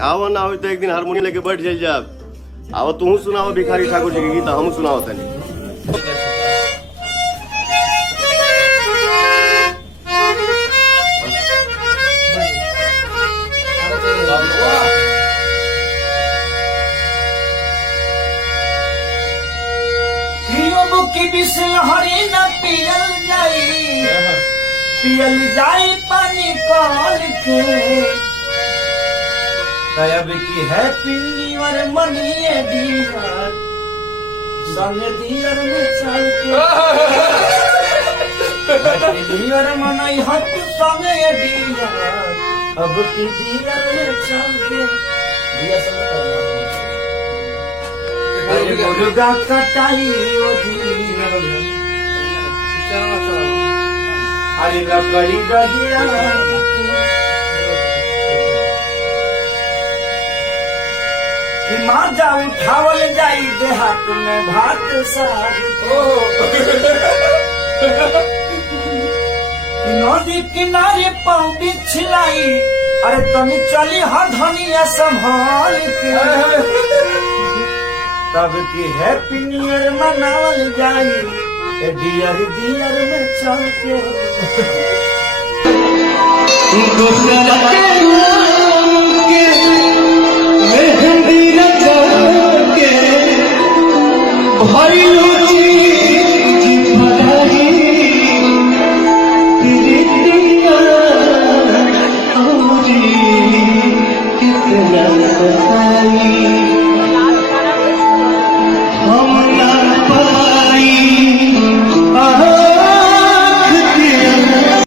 आओ ना हो तो एक दिन हारमोनियम लेके बैठ जाइए आप। आओ तू सुनाओ भिखारी ठाकुर जी के गीत, हम सुनाओ तनी। की बिसल हरी न पियल जाई पानी कॉल के तब की हैप्पी न्यू ईयर मनिए दियर संग दियर में चल के हैप्पी न्यू ईयर मनई हत संग दियर अब की दियर में चल के दिया संग मुर्गा कटाई ओ अरे लकड़ी गहिया कि माजा उठावल जाई देहात में भात साग नदी किनारे पाँव बिछलाई अरे तनी चली हा धनिया संभाल के तब की हैप्पी न्यू ईयर मनावल जाई डियर डियर में चल के